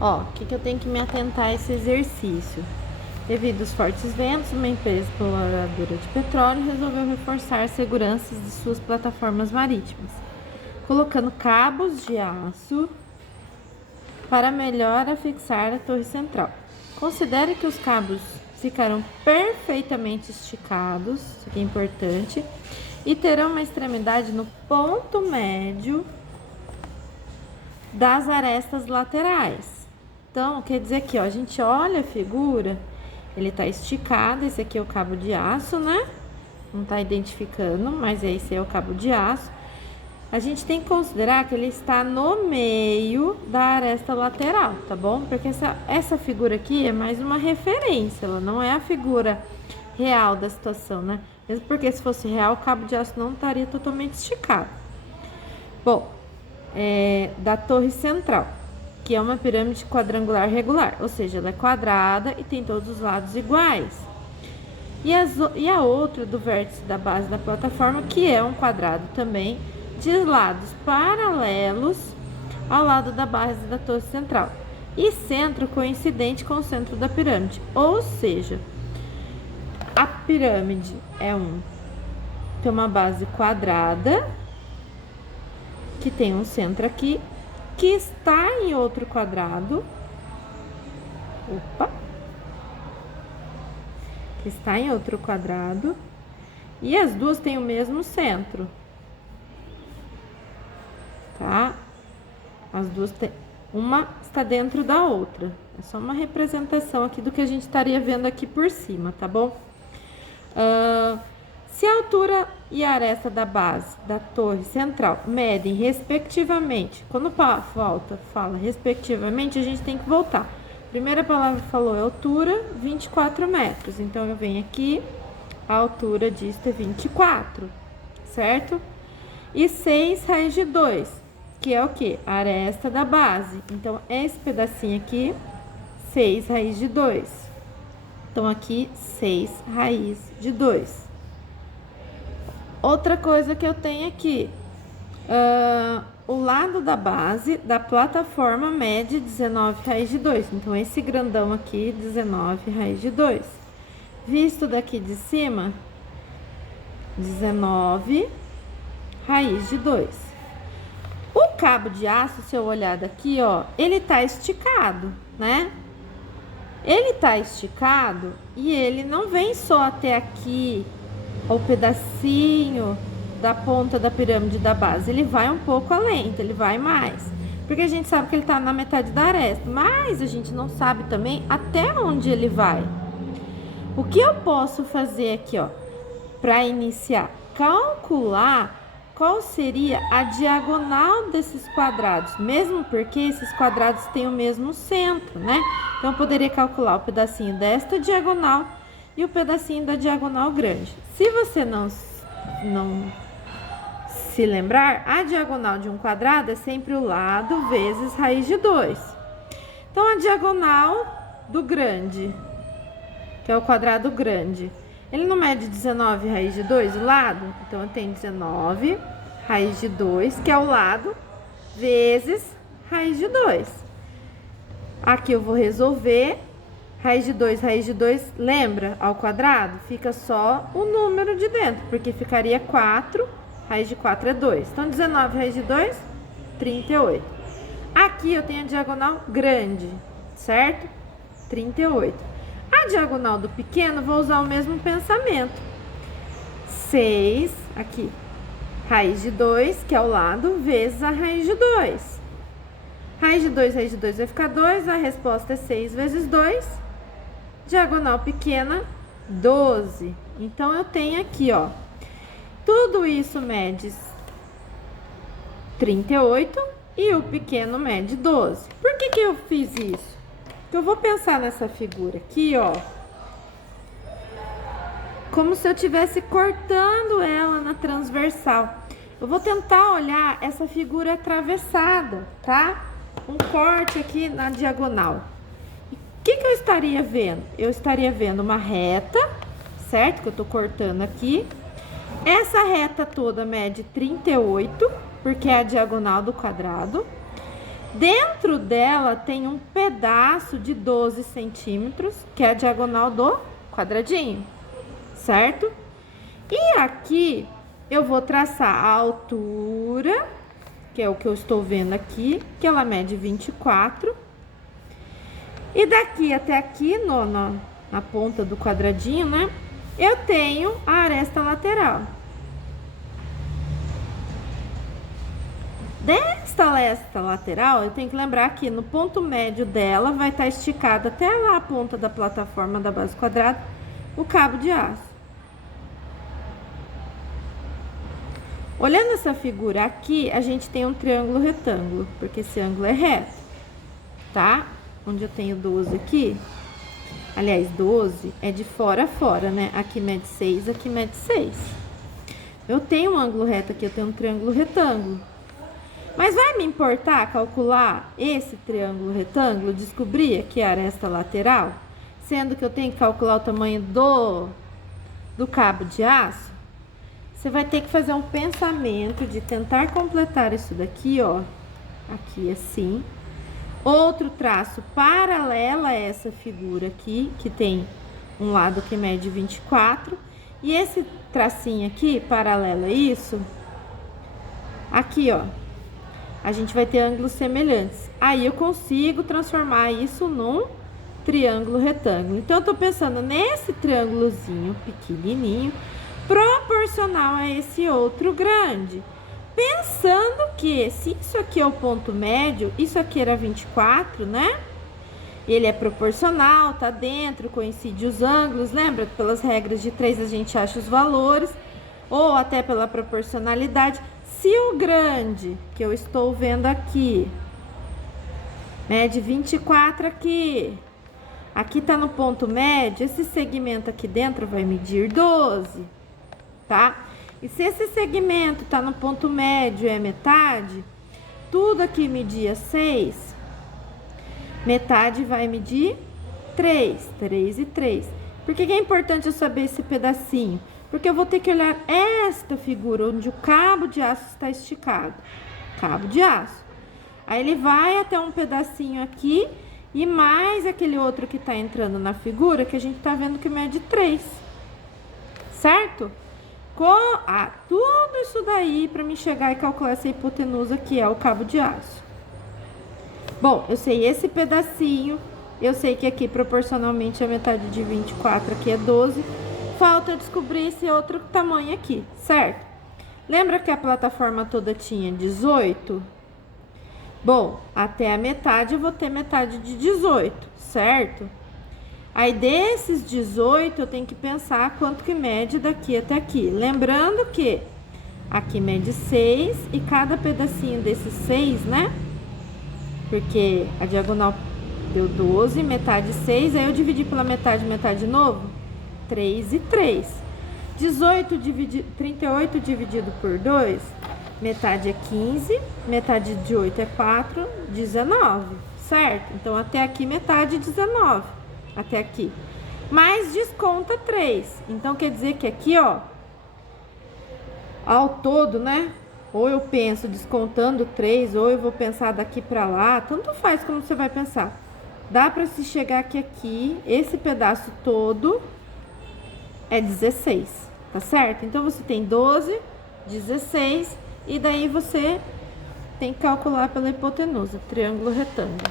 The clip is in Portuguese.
Ó, o que eu tenho que me atentar a esse exercício? Devido aos fortes ventos, uma empresa exploradora de petróleo resolveu reforçar as seguranças de suas plataformas marítimas, colocando cabos de aço para melhor afixar a torre central. Considere que os cabos ficarão perfeitamente esticados, isso aqui é importante, e terão uma extremidade no ponto médio das arestas laterais. Então, quer dizer que, ó, a gente olha a figura, ele tá esticado, esse aqui é o cabo de aço, né? Não tá identificando, mas esse é o cabo de aço. A gente tem que considerar que ele está no meio da aresta lateral, tá bom? Porque essa figura aqui é mais uma referência, ela não é a figura real da situação, né? Mesmo porque se fosse real, o cabo de aço não estaria totalmente esticado. Bom, da torre central, que é uma pirâmide quadrangular regular, ou seja, ela é quadrada e tem todos os lados iguais. E a outra do vértice da base da plataforma, que é um quadrado também, de lados paralelos ao lado da base da torre central e centro coincidente com o centro da pirâmide, ou seja, a pirâmide tem uma base quadrada que tem um centro aqui que está em outro quadrado, que está em outro quadrado, e as duas têm o mesmo centro. Tá? As duas uma está dentro da outra. É só uma representação aqui do que a gente estaria vendo aqui por cima, tá bom? Se a altura e a aresta da base da torre central medem respectivamente, quando fala respectivamente, a gente tem que voltar. A primeira palavra falou é altura, 24 metros. Então, eu venho aqui, a altura disso é 24, certo? E 6 raiz de 2, que é o que? A aresta da base. Então, esse pedacinho aqui, 6 raiz de 2. Então, aqui, 6 raiz de 2. Outra coisa que eu tenho aqui, o lado da base da plataforma mede 19 raiz de 2. Então, esse grandão aqui, 19 raiz de 2. Visto daqui de cima, 19 raiz de 2. O cabo de aço, se eu olhar daqui, ó, ele tá esticado, né? Ele tá esticado e ele não vem só até aqui, o pedacinho da ponta da pirâmide da base. Ele vai um pouco além, então ele vai mais. Porque a gente sabe que ele tá na metade da aresta, mas a gente não sabe também até onde ele vai. O que eu posso fazer aqui, ó, para iniciar? Calcular qual seria a diagonal desses quadrados, mesmo porque esses quadrados têm o mesmo centro, né? Então, eu poderia calcular o pedacinho desta diagonal e o pedacinho da diagonal grande. Se você não se lembrar, a diagonal de um quadrado é sempre o lado vezes raiz de 2. Então, a diagonal do grande, que é o quadrado grande, ele não mede 19 raiz de 2 o lado? Então, eu tenho 19 raiz de 2, que é o lado, vezes raiz de 2. Aqui eu vou resolver. Raiz de 2, lembra? Ao quadrado, fica só o número de dentro, porque ficaria 4, raiz de 4 é 2. Então, 19 raiz de 2, 38. Aqui eu tenho a diagonal grande, certo? 38. A diagonal do pequeno, vou usar o mesmo pensamento. 6, aqui, raiz de 2, que é o lado, vezes a raiz de 2. Raiz de 2 vai ficar 2, a resposta é 6 vezes 2. Diagonal pequena, 12. Então, eu tenho aqui, ó, tudo isso mede 38 e o pequeno mede 12. Por que eu fiz isso? Porque eu vou pensar nessa figura aqui, ó, como se eu estivesse cortando ela na transversal. Eu vou tentar olhar essa figura atravessada, tá? Um corte aqui na diagonal. O que eu estaria vendo? Eu estaria vendo uma reta, certo? Que eu tô cortando aqui. Essa reta toda mede 38, porque é a diagonal do quadrado. Dentro dela tem um pedaço de 12 centímetros, que é a diagonal do quadradinho, certo? E aqui eu vou traçar a altura, que é o que eu estou vendo aqui, que ela mede 24. E daqui até aqui, na ponta do quadradinho, né? Eu tenho a aresta lateral. Desta aresta lateral, eu tenho que lembrar que no ponto médio dela vai estar esticado até lá a ponta da plataforma da base quadrada, o cabo de aço. Olhando essa figura aqui, a gente tem um triângulo retângulo, porque esse ângulo é reto, tá? Onde eu tenho 12 aqui, aliás, 12 é de fora a fora, né? Aqui mede 6, aqui mede 6. Eu tenho um ângulo reto aqui, eu tenho um triângulo retângulo. Mas vai me importar calcular esse triângulo retângulo, descobrir aqui a aresta lateral, sendo que eu tenho que calcular o tamanho do cabo de aço? Você vai ter que fazer um pensamento de tentar completar isso daqui, ó, aqui assim. Outro traço paralelo a essa figura aqui, que tem um lado que mede 24. E esse tracinho aqui, paralelo a isso, aqui, ó, a gente vai ter ângulos semelhantes. Aí eu consigo transformar isso num triângulo retângulo. Então, eu tô pensando nesse triângulozinho pequenininho, proporcional a esse outro grande. Pensando que se isso aqui é o ponto médio, isso aqui era 24, né? Ele é proporcional, tá dentro, coincide os ângulos. Lembra? Pelas regras de 3 a gente acha os valores, ou até pela proporcionalidade. Se o grande, que eu estou vendo aqui, mede 24 aqui, aqui tá no ponto médio, esse segmento aqui dentro vai medir 12, tá? E se esse segmento tá no ponto médio é metade, tudo aqui media 6, metade vai medir 3, 3 e 3. Por que é importante eu saber esse pedacinho? Porque eu vou ter que olhar esta figura onde o cabo de aço está esticado. Cabo de aço. Aí ele vai até um pedacinho aqui e mais aquele outro que está entrando na figura que a gente está vendo que mede 3. Certo? Tudo isso daí para me chegar e calcular essa hipotenusa que é o cabo de aço. Bom, eu sei esse pedacinho, eu sei que aqui proporcionalmente a metade de 24 aqui é 12. Falta descobrir esse outro tamanho aqui, certo? Lembra que a plataforma toda tinha 18? Bom, até a metade eu vou ter metade de 18, certo? Aí desses 18 eu tenho que pensar quanto que mede daqui até aqui. Lembrando que aqui mede 6 e cada pedacinho desses 6, né? Porque a diagonal deu 12, metade 6, aí eu dividi pela metade, metade de novo. 3 e 3. 38 dividido por 2, metade é 15, metade de 8 é 4, 19, certo? Então, até aqui, metade 19, até aqui. Mas desconta 3. Então, quer dizer que aqui, ó, ao todo, né? Ou eu penso descontando 3, ou eu vou pensar daqui pra lá, tanto faz como você vai pensar. Dá pra se chegar aqui, esse pedaço todo é 16, tá certo? Então, você tem 12, 16, e daí você tem que calcular pela hipotenusa, triângulo retângulo.